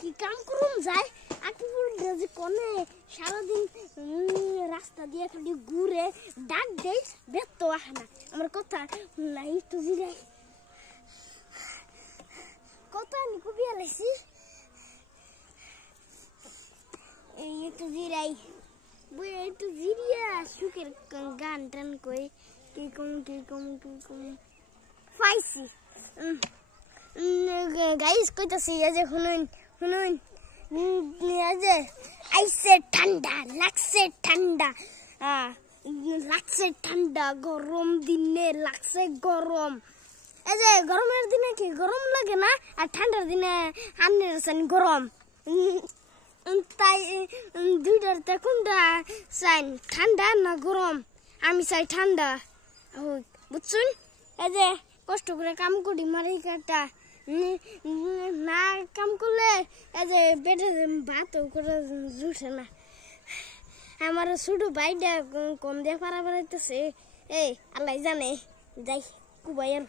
কি কাম করুন যায় আকিবুল যে কোনে সারাদিন রাস্তা দিয়ে খালি ঘুরে ডাক দেই বেতো আহনা আমার কথা নাই তো জিরাই কথা নি কবি আলাইছি এই একটু জিরাই বই একটু জিরিয়া সুখের গান টান কই কি কম ফাইসি গাইস কইতাছি এই যে শুনুন এই যে আইছে ঠান্ডা লাগছে ঠান্ডা গরম দিনে লাগছে গরম এই যে গরমের দিনে কি গরম লাগে না আর ঠান্ডার দিনে আনের সানি গরম তাই দুইটাতে কোনটা চাই ঠান্ডা না গরম আমি চাই ঠান্ডা বুঝছুন এই যে কষ্ট করে কাম করি মারি কাটা না কাম করলে এই যে পেটে ভাত করে জুটে না আমার ছোট ভাইটা কম দিয়ে পারা বেড়াইতেছে এই আল্লাহ জানে যাই কুবাই আর